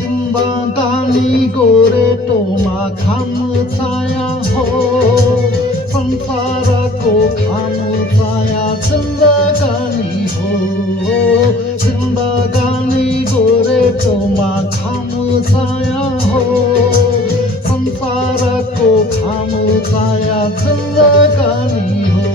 जिन्दगानी गोरेटोमा खानु छाया हो संसारको खानु छाया जिन्दगानी हो जिन्दगानी गोरेटोमा खानु छाया हो संसारको खानु छाया जिन्दगानी हो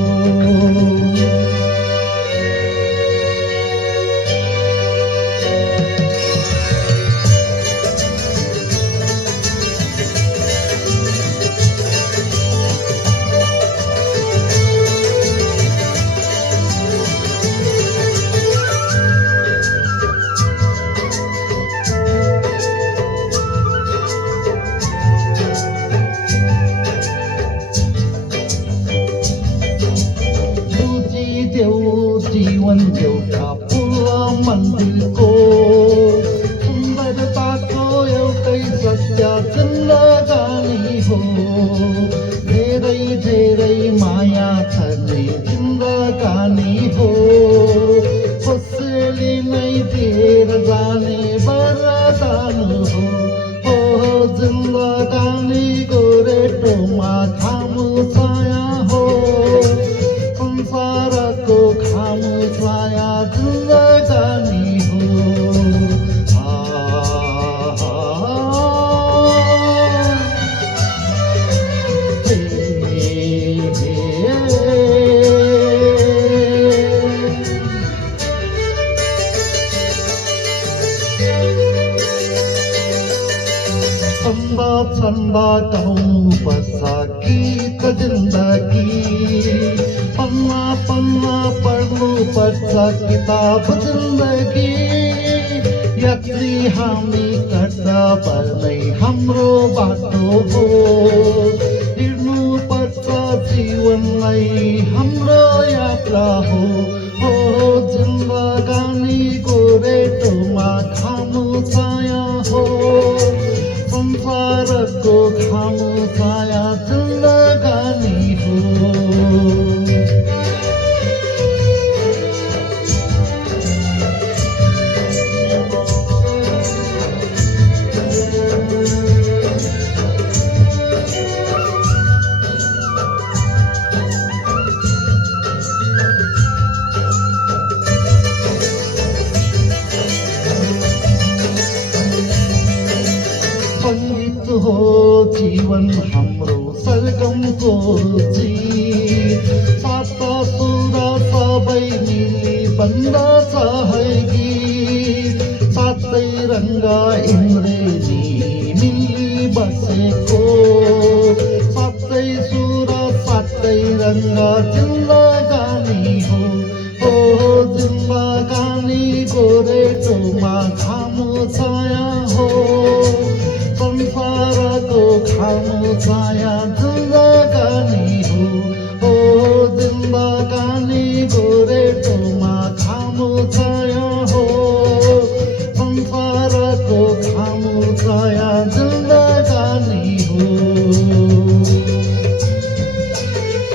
जीवन एउटा पुरा मन्दिरको सुन्दरताको एउटै सत्य जिन्दगानी हो धेरै धेरै माया छर्ने जिन्दगानी हो कसैले नै दिएर जाने वरदान हो जिन्दगानी गोरेटोमा खानु छाया हो संसारको खानु छाया जिन्दगानी हो छन्दा छन्दा गाउनु पर्छ गीत जिन्दगी पन्ना पन्ना पढ्नु पर्छ किताब जिन्दगी यात्री हामी कर्तव्य नै हाम्रो बाटो हो हिँड्नु पर्छ जीवनलाई हाम्रो यात्रा हो जिन्दगानी गोरेटोमा खानु छाया हो संसारको खानु छाया जिन्दगानी हो सङ्गीत हो जीवन हाम्रो सरगमको चिज सात सुर सबै मिली बन्दछ है गीत सातै रङ्ग इन्द्रेणी मिली बसेको सातै सुर सातै रङ्ग जिन्दगानी हो जिन्दगानी गोरेटोमा खानु छाया हो संसारको खानु छाया जिन्दगानी हो जिन्दगानी गोरेटोमा खानु छाया हो संसारको खानु छाया